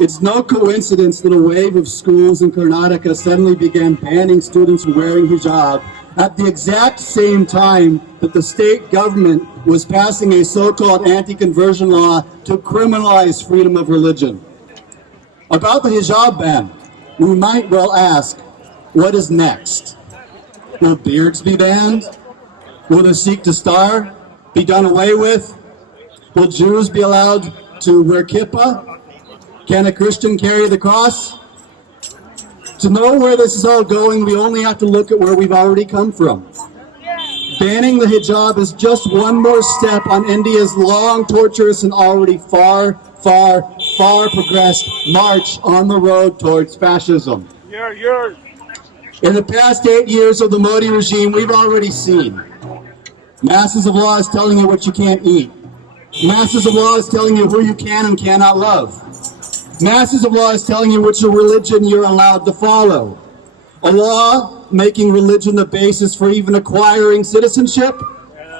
It's no coincidence that a wave of schools in Karnataka suddenly began banning students from wearing hijab at the exact same time that the state government was passing a so-called anti-conversion law to criminalize freedom of religion. About the hijab ban, we might well ask, what is next? Will beards be banned? Will the Sikh Dastar be done away with? Will Jews be allowed to wear kippah? Can a Christian carry the cross? To know where this is all going, we only have to look at where we've already come from. Banning the hijab is just one more step on India's long, torturous, and already far progressed march on the road towards fascism. In the past 8 years of the Modi regime, we've already seen masses of laws telling you what you can't eat. Masses of laws telling you who you can and cannot love. Masses of laws telling you which religion you're allowed to follow. A law making religion the basis for even acquiring citizenship,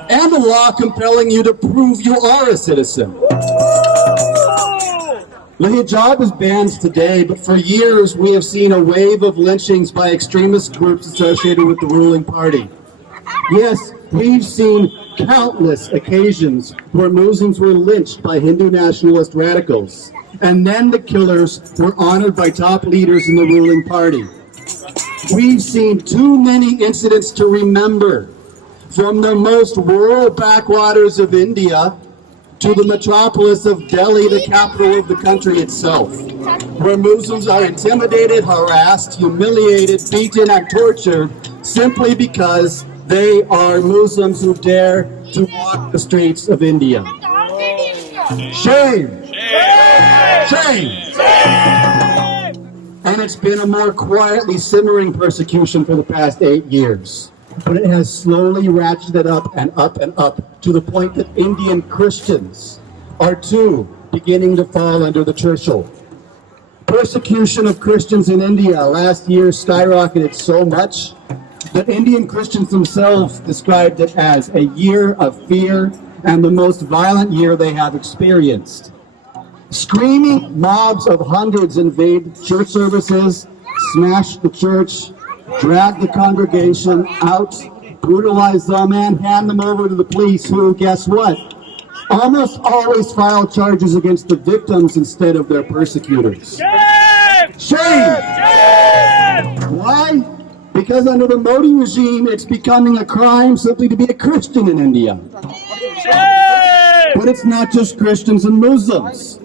and a law compelling you to prove you are a citizen. The hijab is banned today, but for years we have seen a wave of lynchings by extremist groups associated with the ruling party. Yes, we've seen countless occasions where Muslims were lynched by Hindu nationalist radicals, and then the killers were honored by top leaders in the ruling party. We've seen too many incidents to remember, from the most rural backwaters of India to the metropolis of Delhi, the capital of the country itself, where Muslims are intimidated, harassed, humiliated, beaten, and tortured simply because they are Muslims who dare to walk the streets of India. Shame! Shame! And it's been a more quietly simmering persecution for the past 8 years. But it has slowly ratcheted up and up and up to the point that Indian Christians are too beginning to fall under the threshold. Persecution of Christians in India last year skyrocketed so much that Indian Christians themselves described it as a year of fear and the most violent year they have experienced. Screaming mobs of hundreds invade church services, smash the church, drag the congregation out, brutalize them, and hand them over to the police who, guess what, almost always file charges against the victims instead of their persecutors. Shame! Shame! Shame! Why? Because under the Modi regime, it's becoming a crime simply to be a Christian in India. Shame! But it's not just Christians and Muslims.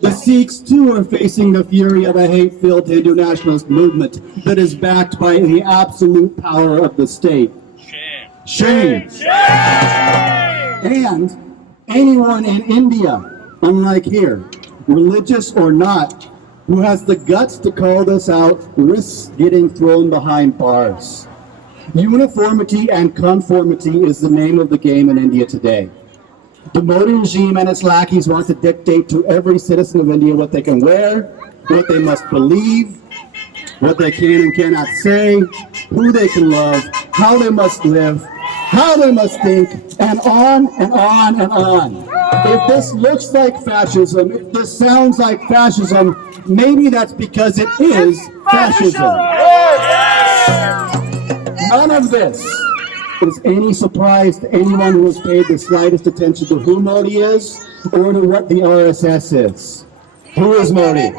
The Sikhs, too, are facing the fury of a hate-filled Hindu nationalist movement that is backed by the absolute power of the state. Shame! Shame! Shame! And anyone in India, unlike here, religious or not, who has the guts to call this out, risks getting thrown behind bars. Uniformity and conformity is the name of the game in India today. The Modi regime and its lackeys want to dictate to every citizen of India what they can wear, what they must believe, what they can and cannot say, who they can love, how they must live, how they must think, and on and on and on. If this looks like fascism, if this sounds like fascism, maybe that's because it is fascism. None of this is any surprise to anyone who has paid the slightest attention to who Modi is or to what the RSS is. Who is Modi?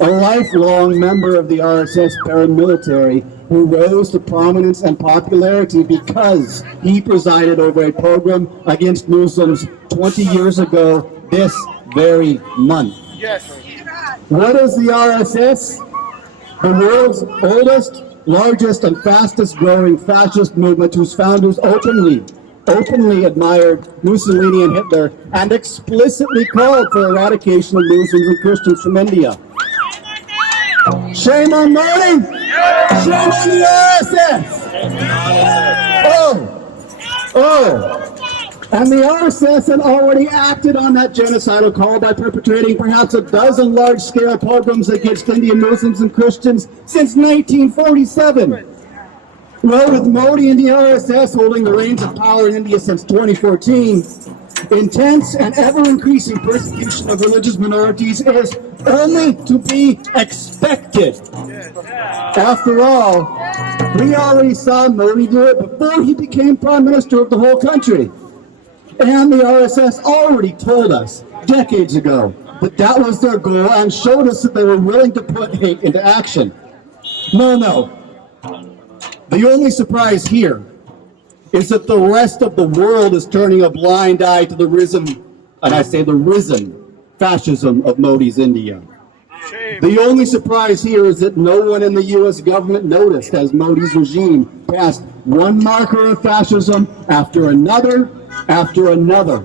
A lifelong member of the RSS paramilitary who rose to prominence and popularity because he presided over a pogrom against Muslims 20 years ago this very month. Yes. What is the RSS? The world's oldest, largest, and fastest growing fascist movement whose founders openly admired Mussolini and Hitler and explicitly called for eradication of Muslims and Christians from India. Shame on Modi! Shame on the RSS! And the RSS had already acted on that genocidal call by perpetrating perhaps a dozen large-scale pogroms against Indian Muslims and Christians since 1947. Well, with Modi and the RSS holding the reins of power in India since 2014, Intense and ever-increasing persecution of religious minorities is only to be expected. After all, we already saw Modi do it before he became Prime Minister of the whole country. And the RSS already told us decades ago that that was their goal and showed us that they were willing to put hate into action. No. The only surprise here is that the rest of the world is turning a blind eye to the risen, and I say the risen, fascism of Modi's India. The only surprise here is that no one in the U.S. government noticed as Modi's regime passed one marker of fascism after another after another.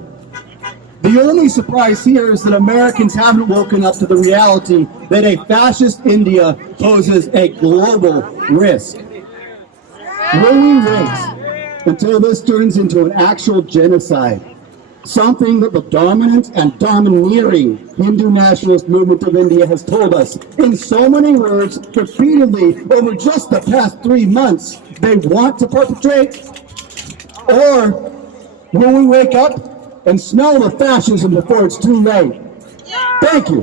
The only surprise here is that Americans haven't woken up to the reality that a fascist India poses a global risk. Will we wait until this turns into an actual genocide? Something that the dominant and domineering Hindu nationalist movement of India has told us in so many words repeatedly over just the past 3 months they want to perpetrate? Or will we wake up and smell the fascism before it's too late? Thank you.